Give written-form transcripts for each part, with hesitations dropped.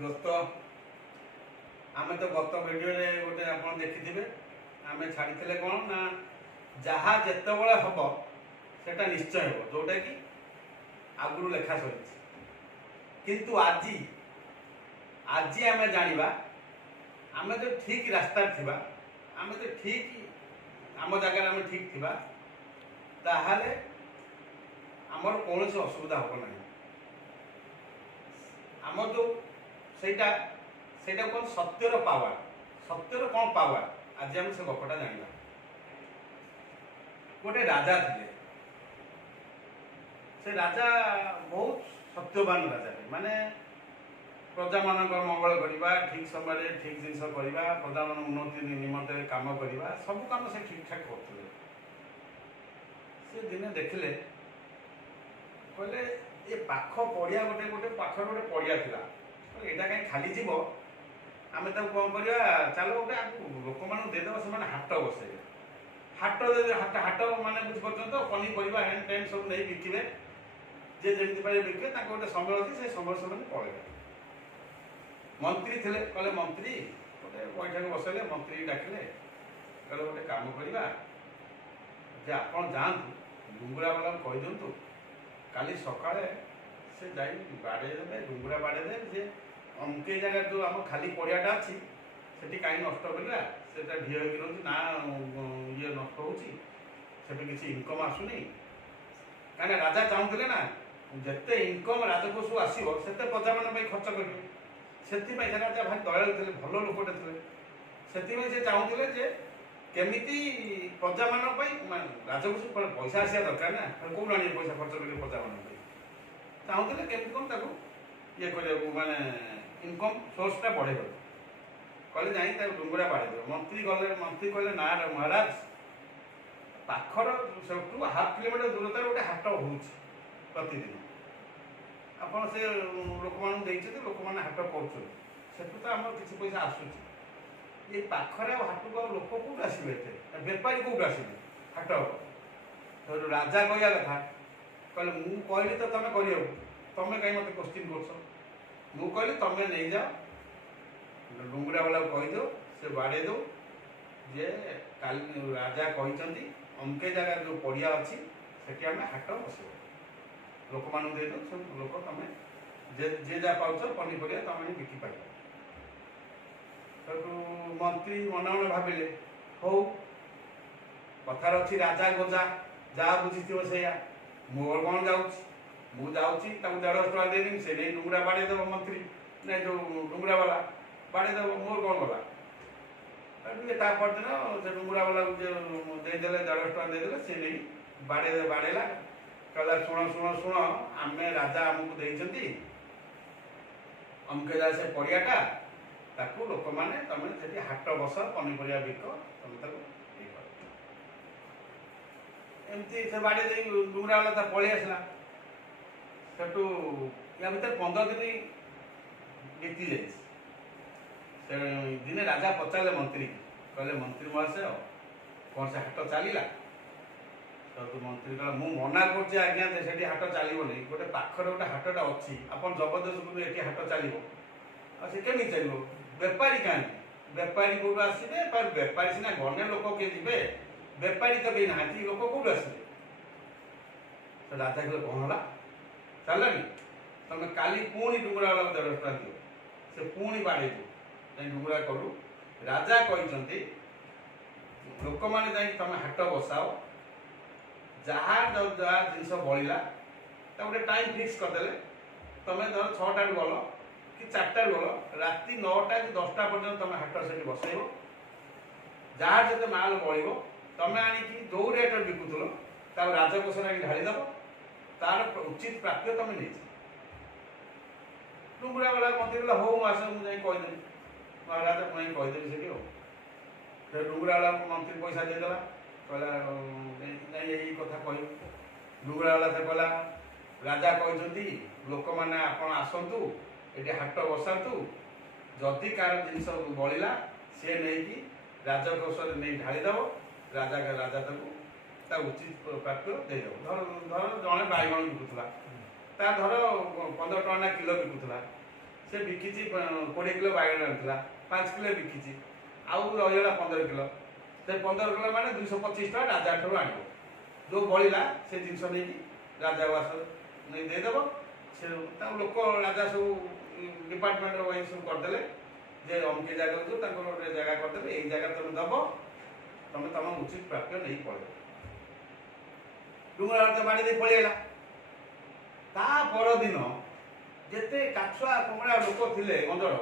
दोस्त आम तो गत भिडियो गोटे आप देखी आम छाड़ी कौन ना जहाँ जिते हम सेटा निश्चय हो जोटा कि आगुरी लेखा सही किंतु आज आज आम जाना आम जो ठीक रास्ता थी आम जो ठीक आम जगार आम ठीक थी ताहले आमर कौन असुविधा हम ना आम जो सेटा कौन सत्यर पावर सत्यर कौन पावर आज आम से गपटा जाना गोटे राजा थे से राजा बहुत सत्यवान राजा माने प्रजा मान मंगल करवा ठीक समय ठीक जिनस करवा प्रजा मान उन्नति निमंत्रण काम करवा सब काम से ठीक ठाक करते से दिने देखले कहले ये पाख पड़िया गोटे गोटे पाखर गोटे पड़िया था यहाँ कहीं खाली जीव आम कौन करवा चलो गोटे लोक मान देदेव से हाट बसे हाट हाट माने बुझीपार तो पनीपरिया हैंड टैंड सब नहीं बिके जे जमी पारे बिके गोटे समय अच्छी से समय से पड़े मंत्री थे कहले मंत्री गोटे बैठक बसले मंत्री डाकिले कहले गोटे काम करवा जे आप जातु डुंगुरा वाला कही दिंतु काली सकाଳେ से जाई बाड़े देवे डुंगुरा बाड़े दे जे अमके जगह जो आम खाली पड़ियाटा अच्छी सेठी कहीं नष्ट करवा सेटा ढीय होगी रही ना ये नष्ट होती किसी इनकम आसुनी कहीं राजा चाहूले ना जिते इनकम राजकोष आसो से प्रजा मान खर्च करेंगे से राजा भाई दयालु थे भल लोकटे थे से चाहूले जे केमिति प्रजा मान राजकोष पैसा आसा दरकार ना कौन आने पैसा खर्च करेंगे प्रजा मान चाहूले केमी कौन ये कर माने इनकम सोर्सटा बढ़े कहले जाई डुंगुरा बाड़े देव मंत्री गले मंत्री कहले ना महाराज पाखर से हाफ किलोमीटर दूरतार गोटे हाट हो प्रतिदिन आपड़ से लोक मान लोक मैंने हाट कर तो आम किसी पैसा आसूची ये पाखरे हाट को लोक कौट आसवे बेपारी कौट आसवे हाट तो राजा कहया कथा कहले मु कहली तो तुम कर तुम कहीं मत क्वेश्चन कर मु कहली तुम नहीं जाओ डुंगुरा वाला कहीदो से बाड़े दो जे काल राजा कहते अमके जगह जो पड़िया अच्छी से आम हाट बस लोक मान दे दो सब लोक तुम जे जा पाच पनीपरिया तुम बिकी पार मंत्री मन मन भाविले हो कथार अच्छी राजा गजा जहाँ बुझी से मोर कौन जाऊँगी 150 टका देदेवी से नहीं डुंगुरा बाड़े देव मंत्री नहीं जो डुंगुरा वाला बाड़े देव मोर कौन गला परदिन से डुंगुरा वाला देदेले 150 टका देदेले से नहीं बाड़ेला कहला शुण शुण शुण आम राजा आमको देती अमके जा से पड़ियाटा ताकू लोक मैंने तुम से हाट बस पनीपरिया बिक तुम एमती से बाड़े दे डुंगरा वाला पलि आसला सेठू या भर 15 दिन बीती जाए दिने राजा पचारे मंत्री कहले मंत्री महाशय कौन से हाट चलला तो मंत्री कह मु मना कर आज्ञा से हाट चलो नहीं गोटे पाखर गोटे हाटा अच्छी आप जबरदस्त ये हाट चलो से केमी चलो बेपारी कहीं बेपारी कौट आसवे पर बेपारी सीना गणे लोक किए जी बेपारी तो कहीं ना लोक कौट आसवे तो राजा कहले कौन है चलनी तुम काली पुणी डुंगुरा वाला 150 टका दियो से पुणी बाड़े दो डुंगुरा करू राजा कहते लोक मैंने तुम हाट बसाओ जहाँ जहाँ जिनस बड़ा गोटे टाइम फिक्स करदे तुम धर 6टा गल कि 4टा गल राति 9टा कि 10टा पर्यटन तुम हाट से बसैब जहाँ जिते माल बड़ो तुम आणिकी जो रेट बिकुल राजकोष ढालीदेव तार उचित प्राप्य तुम नहीं डुंगुरा वाला मंत्री कहला हो आस मुझे कहीदेवी महाराज मुझे कहीदेवी से डुंगुरा वाला मंत्री पैसा देदेला कहला नहीं यही कथा कह डुंगुरा वाला से कहला राजा कहते लोक मैंने आप आसतु ये हाट बसातु जदि कार जिनस बड़ा सी नहीं राजकोष नहीं ढालीदेव राजा राजा उचित प्राप्य देदेव धर धर जड़े बैगण बिकुला धर 15 टका ना किलो बिकुला से बिकिची 20 किलो बाइगण आनिला 5 किलो बिकिची आउ रहीगला 15 किलो से 15 किलो माने 225 टका राजा ठारू आनिबो जो बळिला से जिंस नहीं राजा वास नहीं देदेव से लोक राजा सब डिपार्टमेंट वाइज सब करदे जे अमके जगह जो जगह करदे ये जगह तुम दब तुम तुम उचित प्राप्य नहीं पड़े डुंगरा तो बाड़ी दे पड़ेगा ता पर दिन जेते काछुआ कमला लोक थिले गंजड़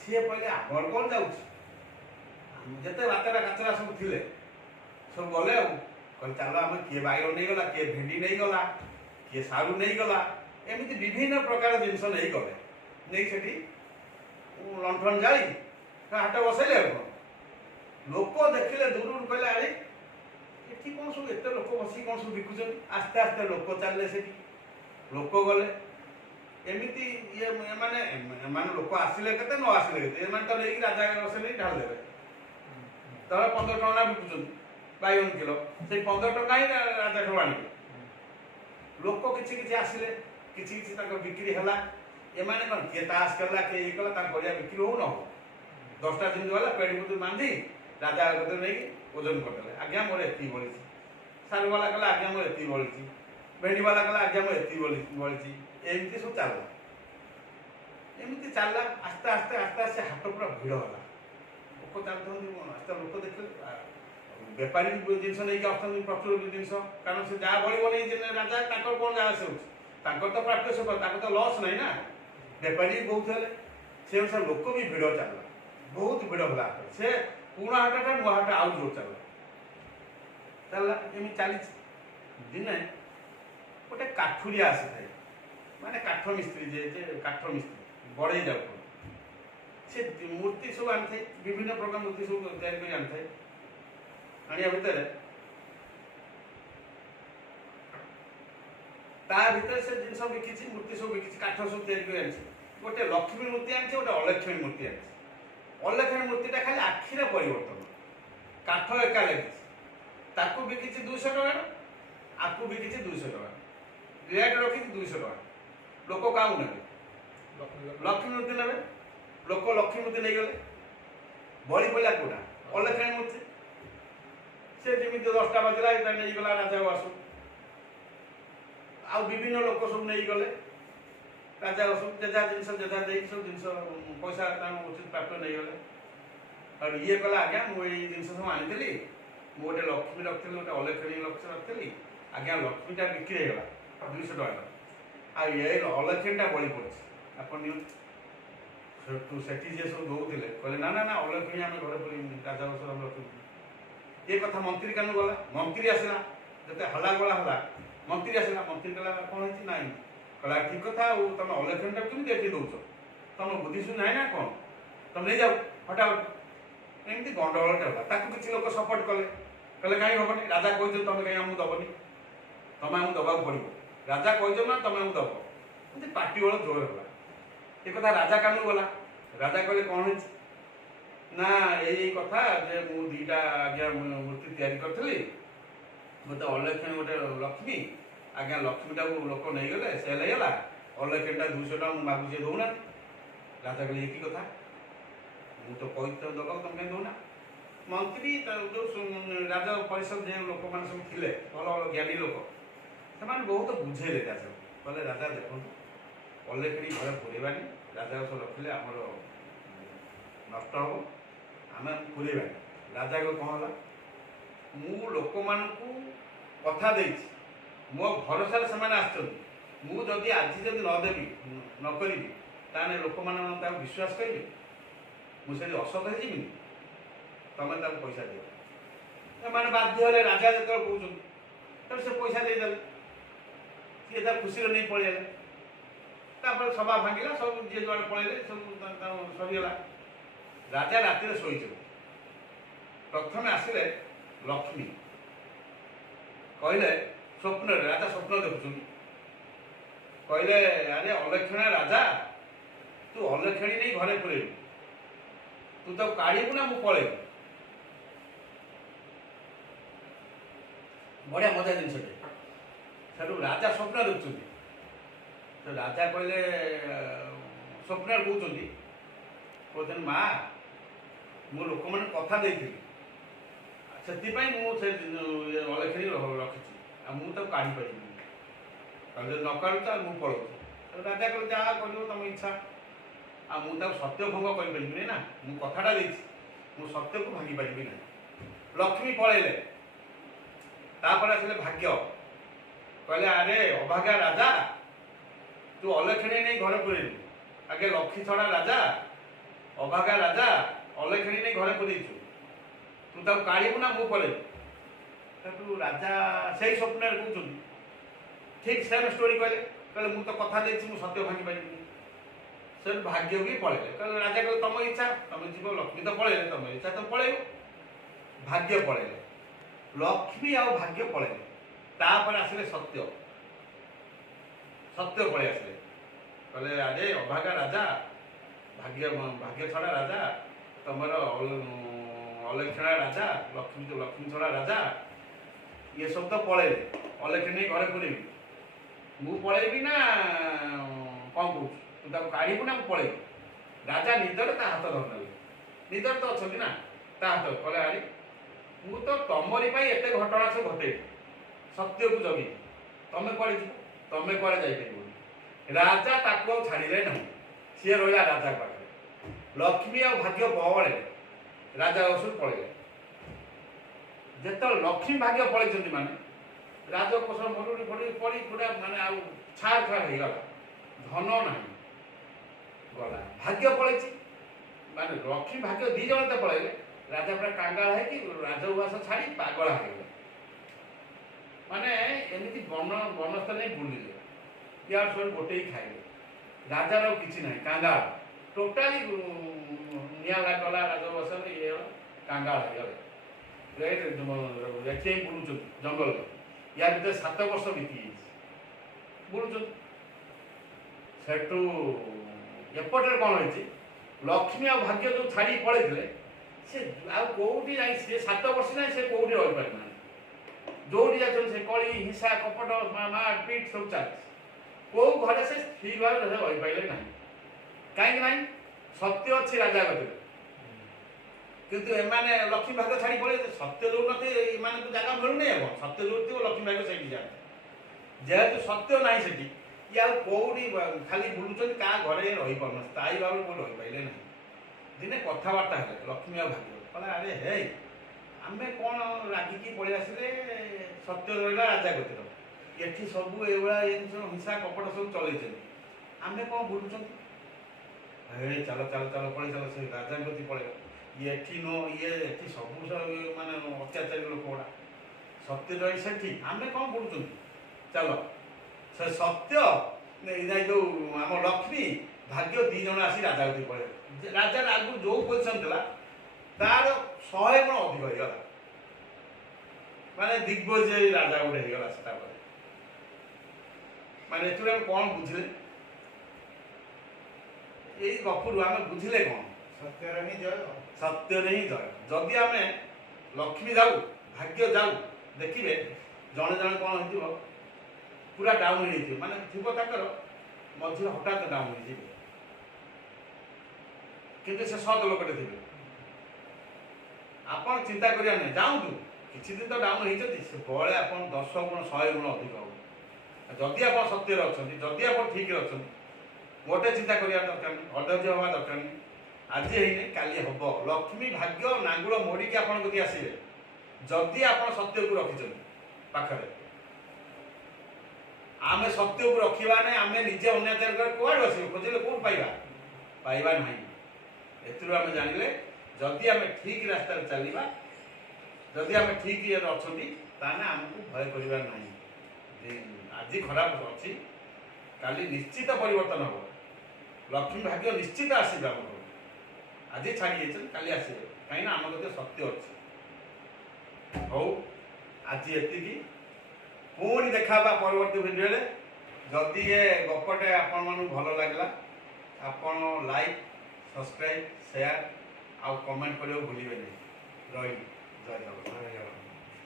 सी पहले आगर कौन जाऊँ जेते बातेरा काचरा सब थिले सब गले कह चलो आम किए बैगन नहीं गला किए भेंडी नहीं गला किए सारू नहीं गला एमती विभिन्न प्रकार जिनस नहीं गले नहीं सेठी लंठन जाली हाट बसैले लोक देखिले दूर कहले अरे ये कौन सब एत लोक बस कौन सब बिकुन आस्ते आस्ते लोक चलले से लोक गले एमती ये माने लोक आसिले केते न आसिले केते एमान तो नहीं राजा बसे नहीं ढाल देवे तब 15 टका बिकुन बैगन किलो से 15 टका ही राजा ठू आने लोक किसी किसी आसिले किसी किसी बिक्री है एमाने कौन किए ताश करला किए ये कला परिया बिक्री हो न हो 10टा दिन गला पेड़ी मुदी बांधी राजा कदे नहीं ओजन करदे आज्ञा मोर एति बळी साल वाला कला आज्ञा मोर एति बळी भेंडी वाला कला आज्ञा मोर एति बळी एमती सब चलला एमती चलला आस्ते आस्ते आस्ते आस्ते हाट पूरा भिड़ होला लोक चलते आस्ते लोक देख बेपारी जिनस नहीं आसती प्रचुर जिनस कारण से जहाँ बड़ी नहीं राजा कौन जहाँ से तो प्राप्य सब तो लस नहीं ना बेपारी भी बहुत है से अनुसार लोक भी भिड़ चलला बहुत भिड़ होला से पुणा हाटा नुआ हाट आउ जोर चलला चलला एम चली दिने गोटे काठुरिया आसी थाए माने काठ मिस्त्री जे काठ मिस्त्री बड़े जाऊ से मूर्ति सब आनी विभिन्न प्रकार मूर्ति सब तैयारी कर आनी आनिया भितर ता भितर से जिनस बिकी मूर्ति सब बिकी काठ सब तैयारी कर गोटे लक्ष्मी मूर्ति आनी गोटे अलक्ष्मी मूर्ति आनी अलक्ष्मी मूर्तिटा खाली आखिरे परिवर्तन काठ एका लगी ताकू बिकी 200 टका आपको बिकी 200 टका रेट रखी 200 टका लोक क्या ने लक्ष्मी मूर्ति ने लोक लक्ष्मी मूर्ति नहीं गले बड़ी पड़ा कौटा अलक्ष्मी मूर्ति से जमी 10टा बजला नहीं गला राजा आसु आ विभिन्न लोक सब नहीं गले राजा सब जेजा जिन जेजा दे सब जिन पैसा उचित प्राप्त नहीं गले और ये कला आज्ञा मुझे जिन सब आनी गोटे लक्ष्मी रखी गोटे अलक्ष्मी लक्ष्मी रखी आज्ञा लक्ष्मीटा बिक्री होगा 200 टका आ ये अलक्ष्मीटा बड़ी पड़े आपन सेठी जे सब दौले कहले ना ना ना अलक्ष्मी आम घर राजा बस रखी ये कथा मंत्री कान गला मंत्री आसला जो हला गला हला मंत्री आसला मंत्री कहला कौन है ना कहला ठीक कथा तुम अलक्ष्मीटा कमी देखी दौच तुम बुद्धि शुद्ध है ना कौन तुम नहीं जाओ फटाफट एमती गंडगोलटा होला किसी लोग सपोर्ट कले कहले कहीं हेनी राजा कही तुम कहीं आमको दबनी तुम आमको दबा पड़ो राजा कही ना तुम आमको दब पार्टी बेल जोर होला ये कथा राजा कान गला राजा कहले कौन है ना यही कथा जे मु दीटा आज्ञा मूर्ति तैयारी करी गोटे अलक्ष्मी गोटे लक्ष्मी आज्ञा लक्ष्मीटा लोक नहीं गले सेल होगा अलक्ष्मीटा 200 टका मागुचे दौना राजा कहले एक कथा मु तो कही तो दबा तुम कहीं दौना मंत्री जो राजा परिषद जो लोक मैंने सब थे भल भल ज्ञानी लोक से बहुत बुझेले राजा कहले राजा देखो अलक्ष्मी घर पुरेबानी राजा सब रखिले आमर नष्ट हम आम पुरेबानी राजा को कौन है मु लोक मानू कथा देछि मो भरोसा से मुझे आज जब नदेवी नकरी ताने लोक मैंने विश्वास करेंगे मुझे असत हो तुम पैसा दियो मैंने बाध्य हेल्ले राजा जो कहते तब से पैसा देदे सी खुशी नहीं पलैले सभा भांगला सब जी जुआड़े पलैले सब सरीगला राजा राति शोच प्रथम आसिले लक्ष्मी कहले स्वप्न राजा स्वप्न देखुं कहले अरे अलक्षणा राजा तू अलक्षणी नहीं घरे पुरेबू तू तो काढ़ू ना मु पलैबू बढ़िया मजा जिनस राजा स्वप्न देखुं तो राजा कहले ସ୍ୱପ୍ନରେ କହୁଛନ୍ତି ମା ମୁଁ ଲୋକମାନେ କଥା ଦେଇଥିଲି ସେଥିପାଇଁ ମୁଁ ସେ ଅଲେଖିଣି ରଖିଛି ଆଉ ମୁଁ ତାକୁ କାଢ଼ିପାରିବିନି ଆଉ ଯଦି ନ କାଢ଼ୁଛ ମୁଁ ପଳଉଛି। ରାଜା କହିଲେ ଯାହା କରିବ ତମ ଇଚ୍ଛା ଆଉ ମୁଁ ତାକୁ ସତ୍ୟ ଭଙ୍ଗ କରିପାରିବିନି ନା ମୁଁ କଥାଟା ଦେଇଛି ମୁଁ ସତ୍ୟକୁ ଭାଙ୍ଗି ପାରିବି ନାହିଁ। ଲକ୍ଷ୍ମୀ ପଳେଇଲେ ତାପରେ ଆସିଲେ ଭାଗ୍ୟ କହିଲେ ଆରେ ଅଭାଗା ରାଜା ତୁ ଅଲେଖିଣି ନେଇ ଘରେ ପୁରେଇଲୁ ଆଗେ ଲକ୍ଷ୍ମୀ ଛଡ଼ା ରାଜା ଅଭାଗା ରାଜା ଅଲେଖିଣି ନେଇ ଘରେ ପୁରେଇଛୁ ତୁ ତାକୁ କାଢ଼ିବୁ ନା ମୁଁ ପଳେଇବି। ତାକୁ ରାଜା ସେଇ ସ୍ୱପ୍ନରେ କହୁଛନ୍ତି ଠିକ୍ ସେମ୍ ଷ୍ଟୋରି କହିଲେ ମୁଁ ତ କଥା ଦେଇଛି ମୁଁ ସତ୍ୟ ଭାଙ୍ଗି ପାରିବିନି। ସେ ଭାଗ୍ୟ ବି ପଳେଇଲେ କହିଲେ ରାଜା କହିଲେ ତମ ଇଚ୍ଛା ତମେ ଯିବ ଲକ୍ଷ୍ମୀ ତ ପଳେଇଲେ ତମ ଇଚ୍ଛା ତ ପଳେଇବ। ଭାଗ୍ୟ ପଳେଇଲେ ଲକ୍ଷ୍ମୀ ଆଉ ଭାଗ୍ୟ ପଳେଇଲେ ତାପରେ ଆସିଲେ ସତ୍ୟ ପଳେଇ ଆସିଲେ କହିଲେ ଆରେ ଅଭାଗା ରାଜା ଭାଗ୍ୟ ଛଡ଼ା ରାଜା ତମର ଅଲେଖିଣା ରାଜା ଲକ୍ଷ୍ମୀ ଛଡ଼ା ରାଜା ଇଏ ସବୁ ତ ପଳେଇଲେ ଅଲେଖିଣି ନେଇ ଘରେ ପୁରେଇବି ମୁଁ ପଳେଇବି ନା କ'ଣ କହୁଛୁ ତୁ ତାକୁ କାଢ଼ିବୁ ନା ମୁଁ ପଳେଇବି। ରାଜା ନିଦରେ ତା ହାତ ଧରିନେଲେ ନିଦରେ ତ ଅଛନ୍ତି ନା ତା ହାତ କହିଲେ ଆରେ ମୁଁ ତ ତମରି ପାଇଁ ଏତେ ଘଟଣା ସବୁ ଘଟେଇବି ସତ୍ୟକୁ ଜଗି ତମେ କୁଆଡ଼େ ଯିବ ତମେ କୁଆଡ଼େ ଯାଇପାରିବନି। ରାଜା ତାକୁ ଆଉ ଛାଡ଼ିଲେ ନାହିଁ ସିଏ ରହିଲା ରାଜା ପାଖରେ। ଲକ୍ଷ୍ମୀ ଆଉ ଭାଗ୍ୟ ପଳେଇଲେ ରାଜା ଅସୁର ପଳେଇଲେ। ଯେତେବେଳେ ଲକ୍ଷ୍ମୀ ଭାଗ୍ୟ ପଳେଇଛନ୍ତି ମାନେ ରାଜକୋଷ ମରୁଡ଼ି ପଡ଼ି ପୁରା ମାନେ ଆଉ ଛାଡ଼ ହେଇଗଲା ଧନ ନାହିଁ ଗଲା। ଭାଗ୍ୟ ପଳେଇଛି ମାନେ ଲକ୍ଷ୍ମୀ ଭାଗ୍ୟ ଦୁଇ ଜଣ ତ ପଳେଇଲେ ରାଜା ପୁରା କାଙ୍ଗାଳ ହେଇକି ରାଜଉଆସ ଛାଡ଼ି ପାଗଳ ହେଇଗଲେ। ମାନେ ଏମିତି ବନସ୍ଥ ନେଇ ବୁଲିଲେ ଇଆଡ଼େ ସବୁ ଗୋଟେଇ ଖାଇଲେ ରାଜାର ଆଉ କିଛି ନାହିଁ କାଙ୍ଗାଳ ଟୋଟାଲି ନିଆଁ ଲାଗିଗଲା ରାଜଉଆସରେ ଇଏ କାଙ୍ଗାଳ ହେଇଗଲେ। ଏଠି ବୁଲୁଛନ୍ତି ଜଙ୍ଗଲରେ ୟା ଭିତରେ 7 ବର୍ଷ ବିତି ଯାଇଛି ବୁଲୁଛନ୍ତି। ସେଠୁ ଏପଟରେ କ'ଣ ହେଇଛି ଲକ୍ଷ୍ମୀ ଆଉ ଭାଗ୍ୟ ଯେଉଁ ଛାଡ଼ି ପଳେଇଥିଲେ ସେ ଆଉ କେଉଁଠି ଯାଇ ସେ 7 ବର୍ଷ ଯାଏଁ ସେ କେଉଁଠି ରହିପାରିନାହାନ୍ତି। ଯେଉଁଠି ଯାଉଛନ୍ତି ସେ କଳି ହିଂସା କପଟ ମାରପିଟ୍ ସବୁ ଚାଲିଛି କେଉଁ ଘରେ ସେ ଠିକ୍ ଭାବରେ ରହିପାରିଲେ ନାହିଁ। କାହିଁକି ନାହିଁ ସତ୍ୟ ଅଛି ରାଜା ଗତିରେ କିନ୍ତୁ ଏମାନେ ଲକ୍ଷ୍ମୀ ଭାଗ୍ୟ ଛାଡ଼ି ପଳେଇ ସତ୍ୟ ଯେଉଁ ନଥିବେ ଏମାନଙ୍କୁ ଜାଗା ମିଳୁନି ଆଉ ସତ୍ୟ ଯେଉଁଠି ଥିବ ଲକ୍ଷ୍ମୀ ଭାଗ୍ୟ ସେଇଠି ଯାଆନ୍ତି। ଯେହେତୁ ସତ୍ୟ ନାହିଁ ସେଠି ଇଏ ଆଉ କେଉଁଠି ଖାଲି ବୁଲୁଛନ୍ତି କାହା ଘରେ ରହିପାରୁନାହାନ୍ତି ସ୍ଥାୟୀ ଭାବରେ କେଉଁଠି ରହିପାରିଲେ ନାହିଁ। ଦିନେ କଥାବାର୍ତ୍ତା ହେଲେ ଲକ୍ଷ୍ମୀ ଆଉ ଭାଗ୍ୟ କହିଲେ ଆରେ ହେ ଆମେ କ'ଣ ରାଗିକି ପଳେଇ ଆସିଲେ ସତ୍ୟ ରହିଲା ରାଜା ଗତିର ଏଠି ସବୁ ଏଇଭଳିଆ ଜିନିଷ ହିଂସା କପଟ ସବୁ ଚଲେଇଛନ୍ତି ଆମେ କ'ଣ ବୁଲୁଛନ୍ତି ହେ ଚାଲ ପଳେଇ ଚାଲ ସେ ରାଜା ଗତି ପଳେଇବ ଇଏ ଏଠି ଇଏ ଏଠି ସବୁ ମାନେ ଅତ୍ୟାଚାରୀ ଲୋକ ଗୁଡ଼ା ସତ୍ୟ ରହି ସେଠି ଆମେ କ'ଣ ବୁଲୁଛନ୍ତି ଚାଲ। ସେ ସତ୍ୟ ଯେଉଁ ଆମ ଲକ୍ଷ୍ମୀ ଭାଗ୍ୟ 2 ଜଣ ଆସି ରାଜା ଗତି ପଳେଇଲେ। ରାଜାର ଆଗରୁ ଯେଉଁ ପୋଜିସନ୍ ଥିଲା ତାର 100 ଗୁଣ ଅଧିକ ହେଇଗଲା ମାନେ ଦିଗ୍ବଜୟ ରାଜା ଗୋଟେ ହେଇଗଲା। ସେତାପରେ ମାନେ ଏଥିରୁ ଆମେ କ'ଣ ବୁଝିଲେ ଏଇ ଗପରୁ ଆମେ ବୁଝିଲେ କ'ଣ ସତ୍ୟରେ ହିଁ ଜୟ ଯଦି ଆମେ ଲକ୍ଷ୍ମୀ ଯାଉ ଭାଗ୍ୟ ଯାଉ ଦେଖିବେ ଜଣେ କ'ଣ ହେଇଥିବ ପୁରା ଡାଉନ୍ ହେଇଯାଇଥିବ ମାନେ ଥିବ ତାଙ୍କର ମଝିରେ ହଠାତ୍ ଡାଉନ୍ ହେଇଯିବେ କିନ୍ତୁ ସେ ସତ ଲୋକଟେ ଥିବେ। ଆପଣ ଚିନ୍ତା କରିବା ନାହିଁ ଯାଆନ୍ତୁ କିଛି ଦିନ ତ ଡାଉନ୍ ହେଇଛନ୍ତି ସେ ବଳେ ଆପଣ 10 ଗୁଣ 100 ଗୁଣ ଅଧିକ ହେବ। ଯଦି ଆପଣ ସତ୍ୟରେ ଅଛନ୍ତି ଯଦି ଆପଣ ଠିକ୍ରେ ଅଛନ୍ତି ଗୋଟେ ଚିନ୍ତା କରିବା ଦରକାର ନାହିଁ ଅଧୈର୍ଯ୍ୟ ହେବା ଦରକାର ନାହିଁ। ଆଜି ହେଇନି କାଲି ହେବ ଲକ୍ଷ୍ମୀ ଭାଗ୍ୟ ନାଙ୍ଗୁଳ ମୋଡ଼ିକି ଆପଣଙ୍କ କତିକି ଆସିବେ ଯଦି ଆପଣ ସତ୍ୟକୁ ରଖିଛନ୍ତି ପାଖରେ। ଆମେ ସତ୍ୟକୁ ରଖିବା ନାହିଁ ଆମେ ନିଜେ ଅନ୍ୟାଚାର କରି କୁଆଡ଼ୁ ଆସିବୁ ଖୋଜିଲେ କେଉଁଠୁ ପାଇବା ନାହିଁ। ଏଥିରୁ ଆମେ ଜାଣିଲେ ଯଦି ଆମେ ଠିକ୍ ରାସ୍ତାରେ ଚାଲିବା ଯଦି ଆମେ ଠିକ୍ ଇଏରେ ଅଛନ୍ତି ତାହେଲେ ଆମକୁ ଭୟ କରିବାର ନାହିଁ। ଆଜି ଖରାପ ଅଛି କାଲି ନିଶ୍ଚିତ ପରିବର୍ତ୍ତନ ହେବ ଲକ୍ଷ୍ମୀ ଭାଗ୍ୟ ନିଶ୍ଚିତ ଆସିବେ ଆମ ଘରକୁ। ଆଜି ଛାଡ଼ି ଯାଇଛନ୍ତି କାଲି ଆସିବେ କାହିଁକିନା ଆମ କତିରେ ସତ୍ୟ ଅଛି। ହଉ ଆଜି ଏତିକି ପୁଣି ଦେଖା ହେବା ପରବର୍ତ୍ତୀ ଭିଡ଼ିଓରେ। ଯଦି ଏ ଗପଟେ ଆପଣମାନଙ୍କୁ ଭଲ ଲାଗିଲା ଆପଣ ଲାଇକ୍ ସବସ୍କ୍ରାଇବ୍ ସେୟାର ଆଉ କମେଣ୍ଟ କରିବାକୁ ଭୁଲିବେନି। ରହିଲି ଜୟ ଜଗନ୍ନାଥ।